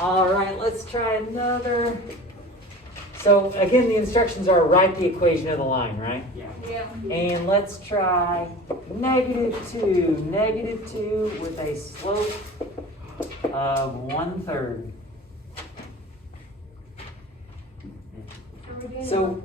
All right, let's try another. So again, the instructions are write the equation of the line, right? Yeah. And let's try -2 with a slope of 1/3. So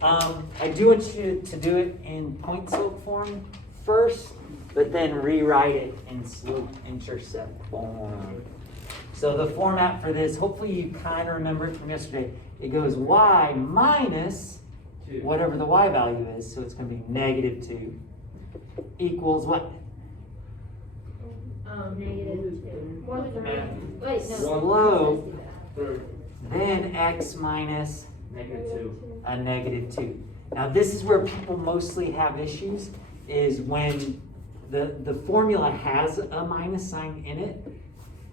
I do want you to do it in point slope form first, but then rewrite it in slope intercept form. So the format for this, hopefully you kind of remember it from yesterday. It goes y minus whatever the y value is, so it's going to be -2 equals what? -2. 1/3. Wait, no. Slope, Third. then x minus -2. a -2. Now this is where people mostly have issues, is when the formula has a minus sign in it.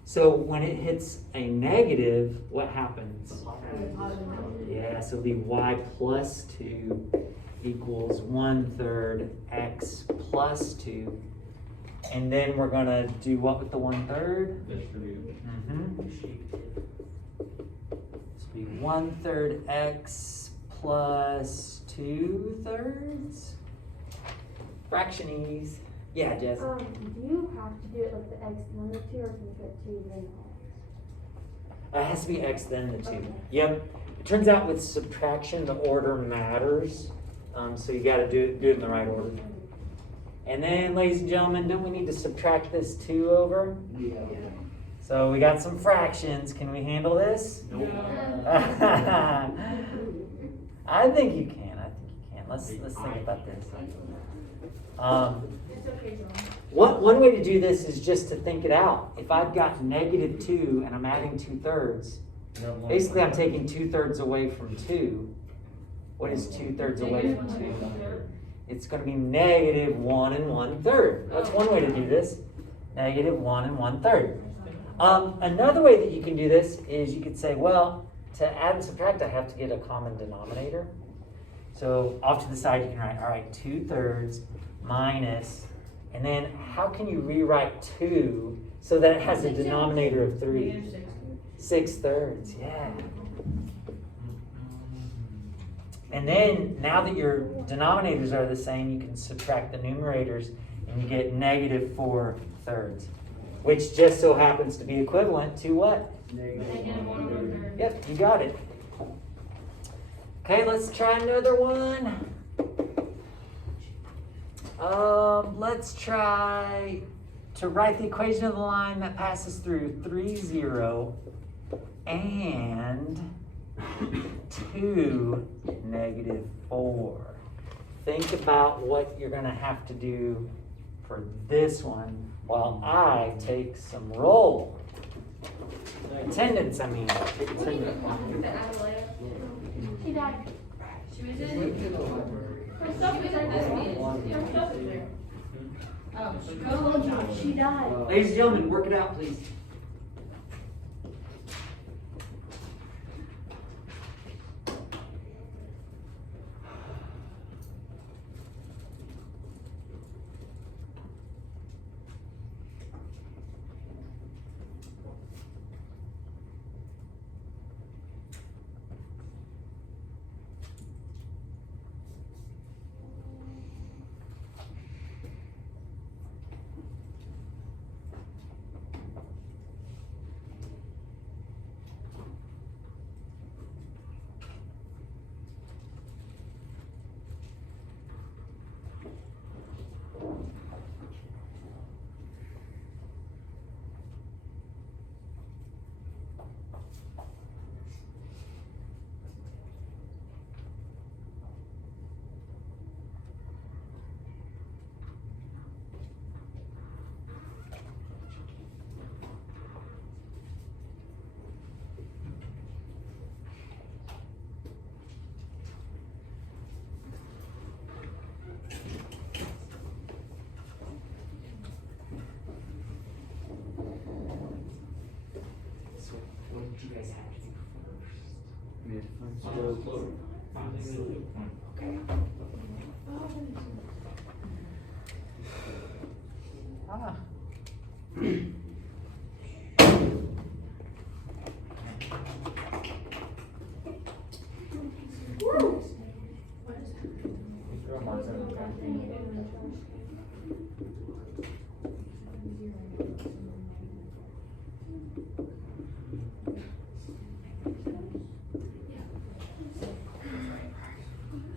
So when it hits a negative, what happens? Yeah, so it'll be y plus 2 equals 1/3 x plus 2. And then we're gonna do what with the 1/3? Distribute. This will be 1/3 x plus 2/3. Fractionies. Yeah, Jess. Do you have to do it like the x and then the 2, or can you put 2 then It has to be x then the 2. Okay. Yep. It turns out with subtraction, the order matters. So you got to do it in the right order. And then, ladies and gentlemen, don't we need to subtract this 2 over? Yeah. So we got some fractions. Can we handle this? Nope. I think you can. Let's think about this. One way to do this is just to think it out. If I've got -2 and I'm adding 2/3, basically I'm taking 2/3 away from 2. What is 2/3 away from 2? It's going to be -1 1/3. That's one way to do this. -1 1/3. Another way that you can do this is you could say, well, to add and subtract, I have to get a common denominator. So off to the side, you can write, all right, 2/3 minus, and then how can you rewrite 2 so that it has a denominator of 3? 6/3, yeah. And then, now that your denominators are the same, you can subtract the numerators, and you get -4/3, which just so happens to be equivalent to what? -1/3. Yep, you got it. Okay, let's try another one. Let's try to write the equation of the line that passes through 3, 0, and 2, -4. Think about what you're going to have to do for this one while I take some roll. Attendance, I mean. She died. She was in. Her stuff was in this meeting. Her stuff was there. Oh, She died. Ladies and gentlemen, work it out, please. So what did you guys have to do first? Okay. Throw marks in, okay.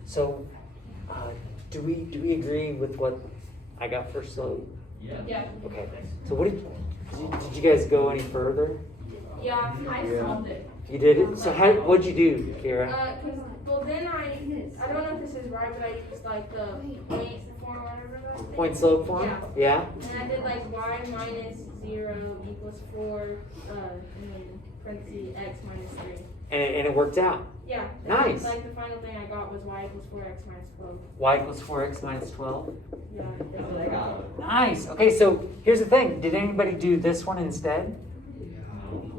So, do we agree with what I got for slope? Yeah. Okay. So what did you guys go any further? Yeah, I solved it. You did it. So what'd you do, Kira? Well then I don't know if this is right, but I used like the point form, whatever that thing. Point slope form? Yeah. And I did like y minus 0 equals 4, and then parentheses x minus 3. And it worked out. Yeah. Nice. Like the final thing I got was y equals 4x minus 12. Y equals 4x minus 12. Yeah. Nice. Okay, so here's the thing. Did anybody do this one instead?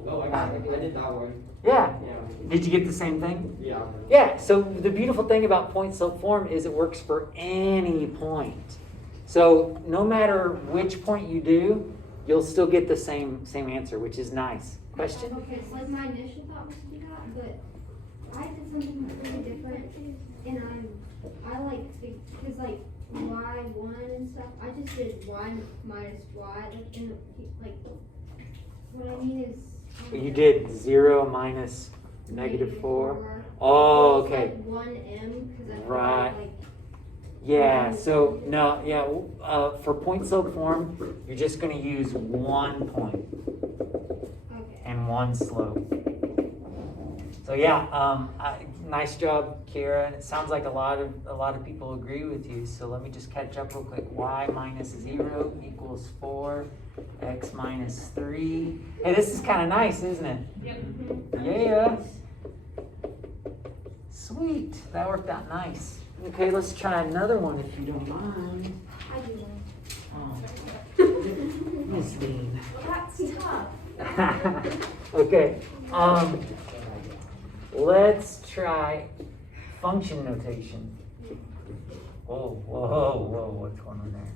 Oh, I did that one. Yeah. Yeah. Did you get the same thing? Yeah. Yeah, so the beautiful thing about point slope form is it works for any point. So no matter which point you do, you'll still get the same answer, which is nice. Question? Okay, so like my initial thought was to do that, but I did something really different, and I like, because like y1 and stuff, I just did y minus y, like in the, like, what I mean is. You did 0 minus -4. Oh, okay. It's like 1m, because I Right. like. Yeah, so no, yeah, for point slope form, you're just going to use one point Okay. and one slope. So yeah, nice job, Kira. And it sounds like a lot of people agree with you. So let me just catch up real quick. Y minus 0 equals 4. X minus 3. Hey, this is kind of nice, isn't it? Yep. Yeah. Sweet. That worked out nice. Okay, let's try another one if you don't mind. I do one. Oh, Miss Dean. Well, that's tough. Okay. Let's try function notation. Whoa, what's going on there?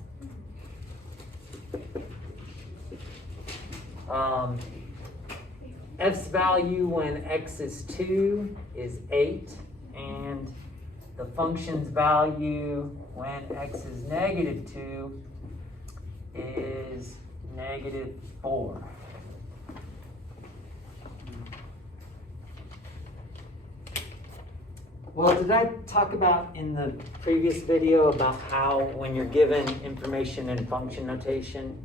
F's value when x is 2 is 8, and the function's value when x is -2 is -4. Well, did I talk about in the previous video about how when you're given information in function notation,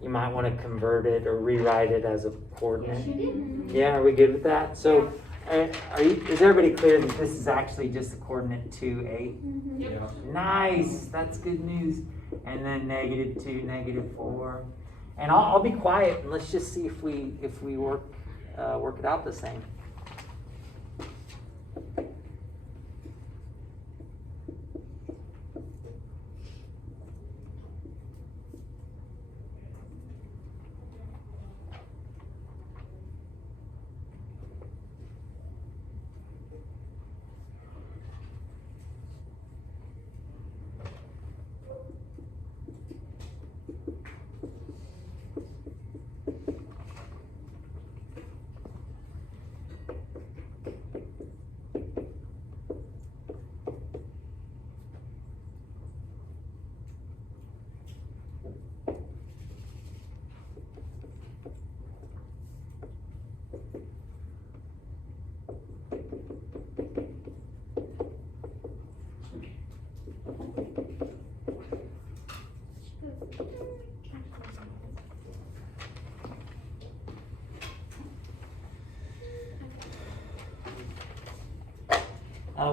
you might want to convert it or rewrite it as a coordinate? Yes, you did. Yeah, are we good with that? So, is everybody clear that this is actually just the coordinate 2, 8? Yeah. Nice, that's good news. And then -2, -4. And I'll be quiet and let's just see if we work it out the same.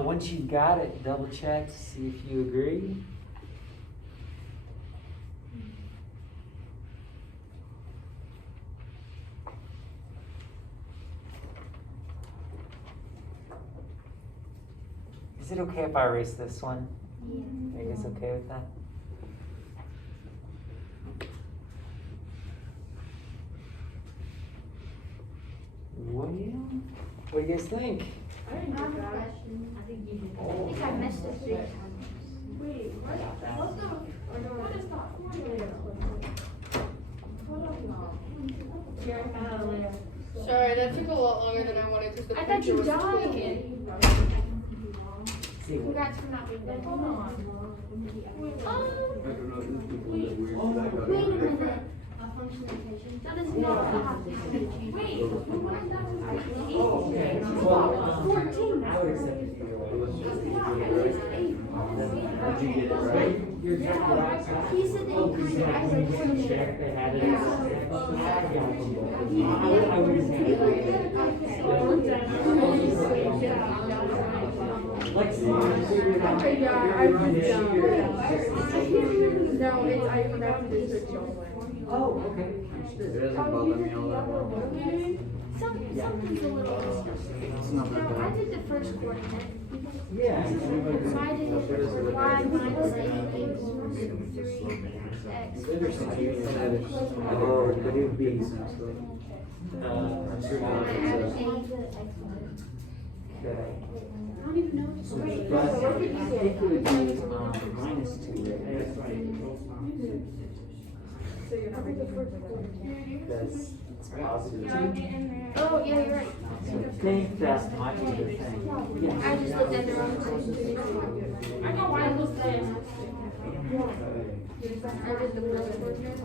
Once you've got it, double check to see if you agree. Is it okay if I erase this one? Yeah. Are you guys okay with that? Well, what do you guys think? I I didn't have do a that. question. I think you did. I think I messed it 3 times. Wait, what's the, what is that formula? Sorry, that took a lot longer than I wanted because the I thought picture you was died. clicking. See what. Congrats for not being there. Hold on. Wait a minute. A function notation. That is not what happened. Wait, what is that? Oh, okay. Well, I would accept it either way. Did you get it right? You're exactly right. He said that he kind of acts like Check, they had it. I would say. Like, figure it out. Okay, yeah, I put it down. No, it's, I forgot to do the y'all one. Oh, okay. It doesn't bother me all that much. something's a little. It's not that No, I bad. did the first coordinate. Yeah. So I did it for y minus 8 equals 3x. Oh, but it would be, I added 8. okay. I don't even know what's But I think it would be, minus 2, right? So you're not making That's positive 2. Oh, yeah, you're right. I think that might be the thing. Yeah. I just looked at the wrong place. I know why it was there. I did the first coordinate.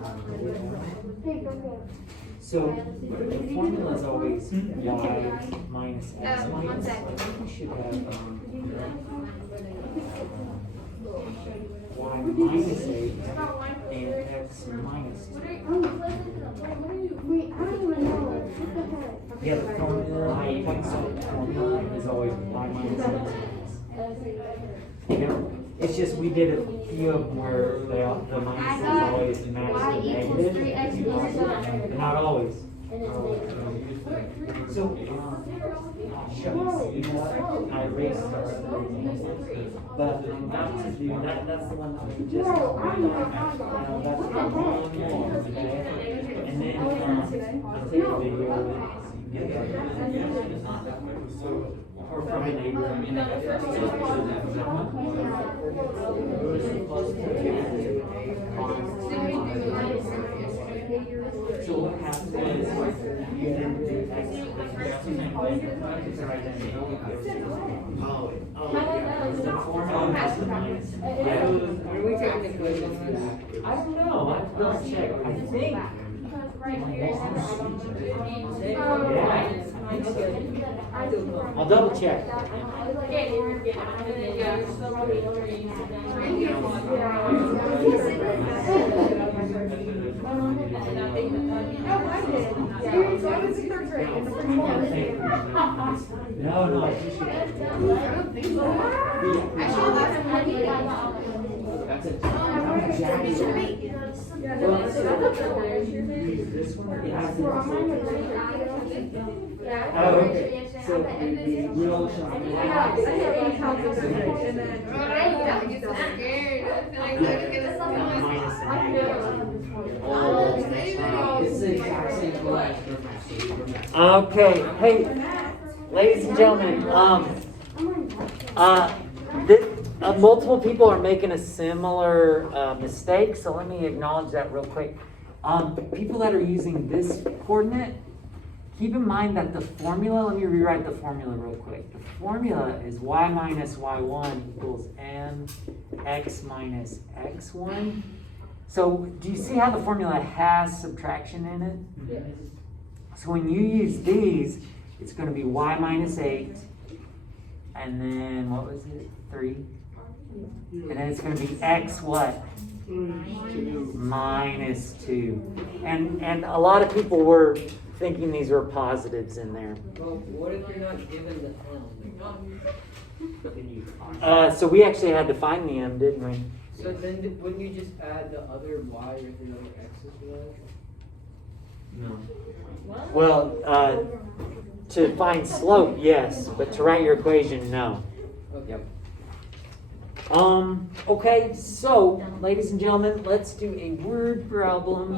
So the formula is always y minus x. One sec. I think we should have, y minus 8 and x minus 2. Wait, I don't even know. What the heck? Yeah, the formula, formula is always y minus 8. Yeah, it's just we did a few of them where the minus is always matched y the equals negative. 3x plus 9. But not always. So, shucks, you know what? I erased our but I'm about to do that. That's the one that we just. That's the one more, okay? And then I'll take a video of it. Or from a neighbor. So what happens is you then do x the formula has the minus. Are we taking the quiz on this? I don't know, I have to double check. I think. I'll double check. So I was in third grade in the first one. No, I don't think so. That's it. Yeah, no, so that's up there. this one, it has the. Yeah. Oh, okay. So the real. I had 8 pounds of food, and then. Minus I know. It's the exact same class. Okay, hey, ladies and gentlemen, multiple people are making a similar mistake, so let me acknowledge that real quick. People that are using this coordinate, keep in mind that the formula, let me rewrite the formula real quick. The formula is y minus y1 equals mx minus x1. So do you see how the formula has subtraction in it? Yes. So when you use these, it's going to be y minus 8, and then what was it? 3? And then it's going to be x what? Minus 2. And a lot of people were thinking these were positives in there. Well, what if you're not given the So we actually had to find the m, didn't we? So then wouldn't you just add the other y with the other x's to that? No. Well, to find slope, yes, but to write your equation, no. Okay. Okay, so, ladies and gentlemen, let's do a word problem.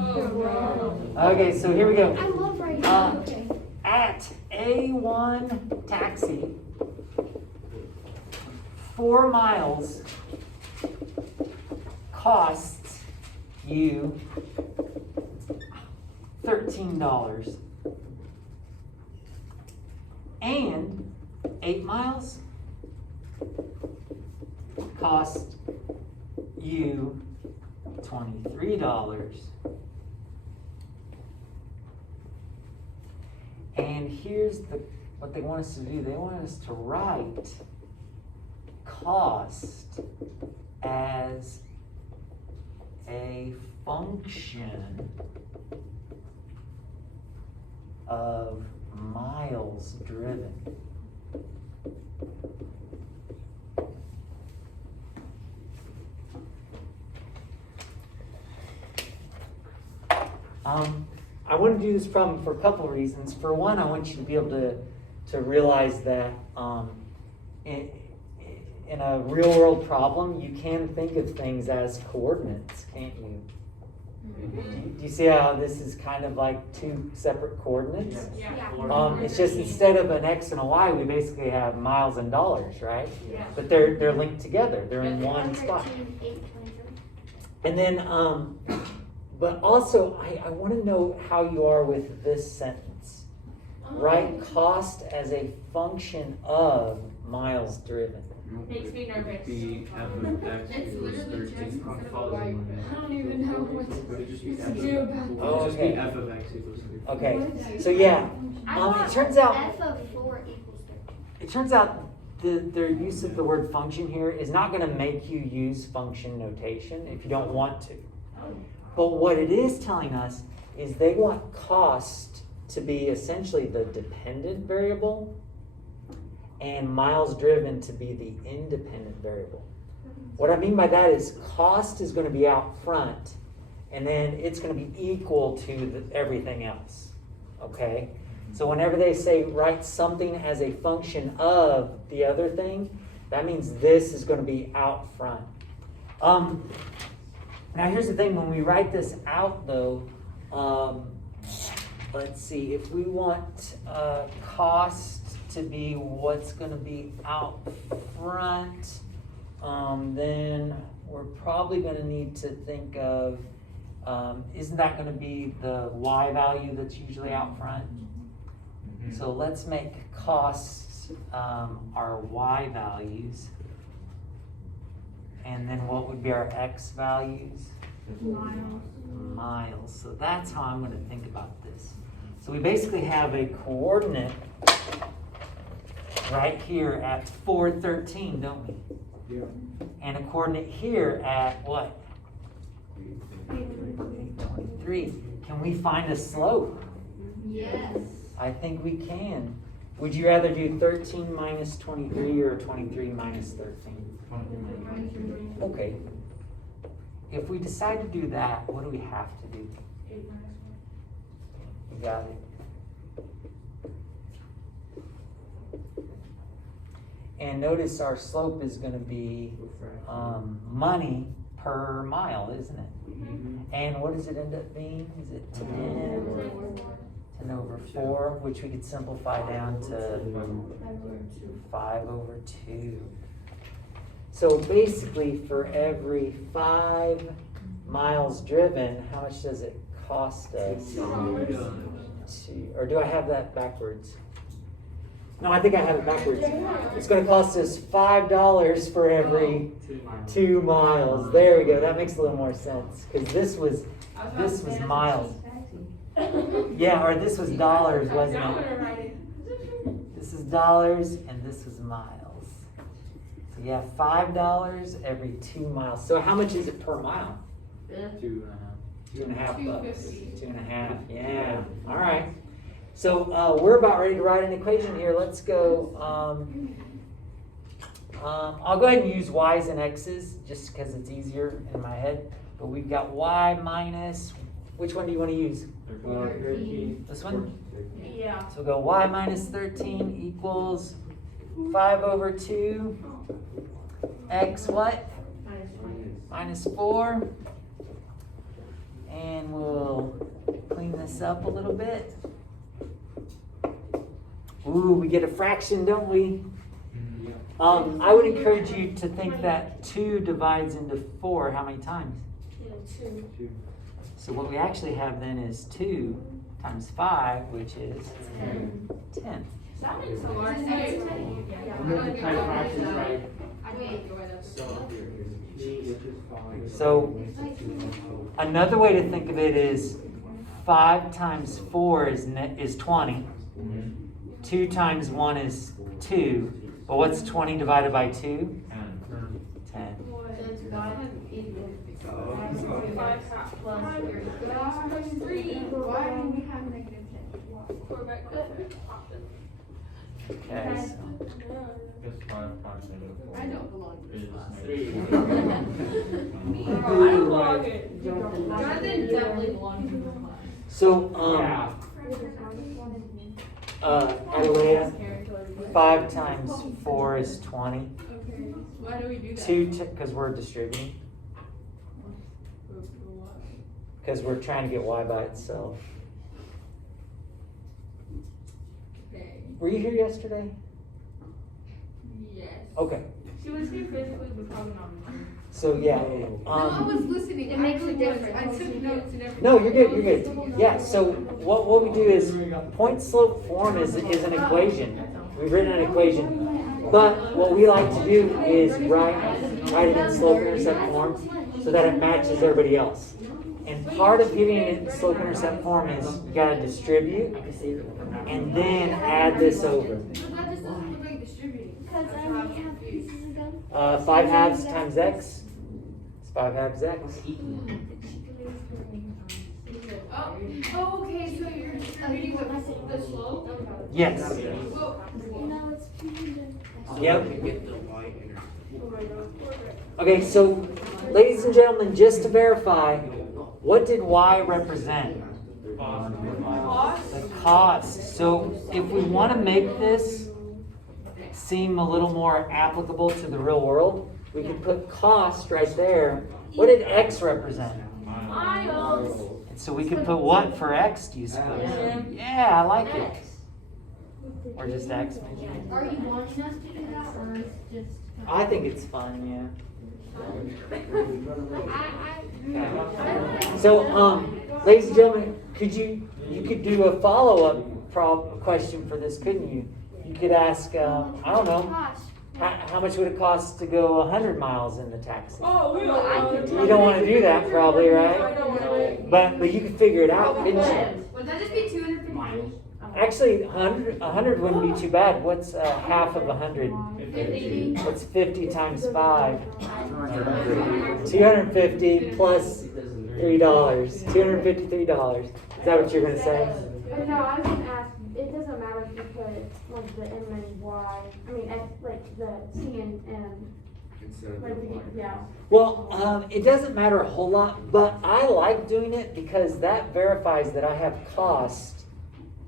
Okay, so here we go. I love writing. Okay. At A1 taxi, 4 miles costs you $13. And 8 miles cost you $23. And here's what they want us to do. They want us to write cost as a function of miles driven. I want to do this problem for a couple of reasons. For one, I want you to be able to realize that in a real world problem, you can think of things as coordinates, can't you? Do you see how this is kind of like two separate coordinates? Yeah. It's just instead of an X and a Y, we basically have miles and dollars, right? Yeah. But they're linked together. They're in one spot. 13, 8, 23. And then, but also, I want to know how you are with this sentence. Write cost as a function of miles driven. Makes me nervous. Be f of x It's equals literally just 13. instead of Follows y. in the I don't even know what Would it just be f to of do about that. Oh, Just be okay. f of x equals 13. Okay, so yeah, it turns out F of 4 equals 13. their use of the word function here is not going to make you use function notation if you don't want to. But what it is telling us is they want cost to be essentially the dependent variable and miles driven to be the independent variable. What I mean by that is cost is going to be out front and then it's going to be equal to everything else. Okay? So whenever they say write something as a function of the other thing, that means this is going to be out front. Now here's the thing, when we write this out though, let's see, if we want cost to be what's going to be out front, then we're probably going to need to think of, isn't that going to be the y value that's usually out front? So let's make costs our y values. And then what would be our x values? Miles. So that's how I'm going to think about this. So we basically have a coordinate right here at 413, don't we? Yeah. And a coordinate here at what? 823. Can we find a slope? Yes. I think we can. Would you rather do 13 minus 23 or 23 minus 13? Okay. If we decide to do that, what do we have to do? You got it. And notice our slope is going to be money per mile, isn't it? And what does it end up being? Is it 10 over 4, which we could simplify down to 5 over 2. So basically, for every 5 miles driven, how much does it cost us? Or do I have that backwards? No, I think I have it backwards. It's going to cost us $5 for every 2 miles. There we go. That makes a little more sense because this was miles. Yeah, or this was dollars, wasn't it? This is dollars and this was miles. So yeah, $5 every 2 miles. So how much is it per mile? 2.5 bucks. 2.5. Yeah. All right. So we're about ready to write an equation here. Let's go. I'll go ahead and use y's and x's just because it's easier in my head. But we've got y minus. Which one do you want to use? 13. This one? Yeah. So we'll go y minus 13 equals 5 over 2. X what? Minus 4. And we'll clean this up a little bit. Ooh, we get a fraction, don't we? I would encourage you to think that 2 divides into 4 how many times? 2. So what we actually have then is 2 times 5, which is 10. That makes a lot of sense. Multiply fractions, right? I did go right up. So another way to think of it is 5 times 4 is 20. 2 times 1 is 2. But what's 20 divided by 2? 10. So it's 1 equals 5 plus 3. Why do we have negative 10? Okay. So. That's 5 times negative 4. I don't belong to this Is class. negative Jonathan definitely belongs to this class. So, Adelaide, 5 times 4 is 20. Okay. Why do we do that? 2, because we're distributing. Because we're trying to get y by itself. Okay. Were you here yesterday? Yes. Okay. She was here physically, but probably not. So yeah. No, I was listening. It makes a I really was. difference. I took notes and everything. No, you're good. You're good. Yeah. So what we do is point slope form is an equation. We've written an equation, but what we like to do is write it in slope intercept form so that it matches everybody else. And part of giving it slope intercept form is you gotta distribute and then add this over. But that just doesn't look like distributing. Because I only have pieces ago. 5 halves times x. It's 5 halves x. Oh, okay, so you're distributing the slope? Yes. Well, No, it's Yep. Okay, so ladies and gentlemen, just to verify, what did y represent? The cost. So if we want to make this seem a little more applicable to the real world, we could put cost right there. What did x represent? Miles. And so we could put what for x, do you suppose? Yeah, I like it. Or just x maybe. Are you wanting us to do that, or is it just? I think it's fun, yeah. So, ladies and gentlemen, you could do a follow-up question for this, couldn't you? You could ask, I don't know, how much would it cost to go 100 miles in the taxi? Oh, we don't. You don't want to do that, probably, I right? don't want to. But you could figure it out, couldn't you? would that just be 250? Actually, 100 wouldn't be too bad. What's half of 100? 50. What's 50 times 5? 250 plus $3. $253. Is that what you're going to say? No, I was gonna ask, it doesn't matter if you put like the M and Y, I mean, like the C and M. Like, yeah. Well, it doesn't matter a whole lot, but I like doing it because that verifies that I have cost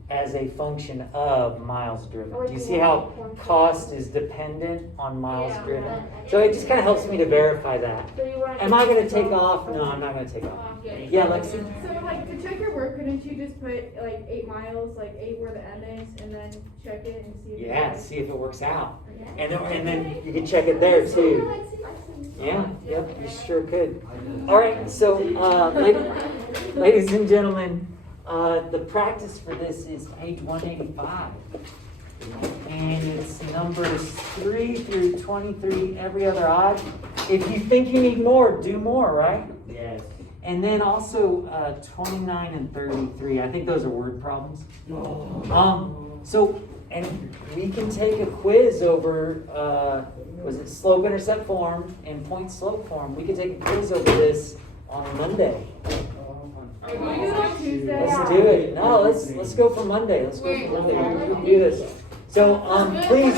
as a function of miles driven. Do you see how cost is dependent on miles driven? So it just kind of helps me to verify that. So you want. Am I going to take off? No, I'm not going to take off. Yeah, Lexi? So like to check your work, couldn't you just put like 8 miles, like 8 where the M is, and then check it and see if Yeah, see if it works out. And then you can check it there too. Yeah, yep, you sure could. All right, so ladies and gentlemen, the practice for this is page 185. And it's numbers 3 through 23, every other odd. If you think you need more, do more, right? Yes. And then also 29 and 33. I think those are word problems. And we can take a quiz over, was it slope intercept form and point slope form? We can take a quiz over this on Monday. Can we do it on Tuesday? Let's do it. No, let's go for Monday. Let's go for Monday. We can do this. So please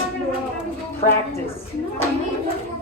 practice. You need to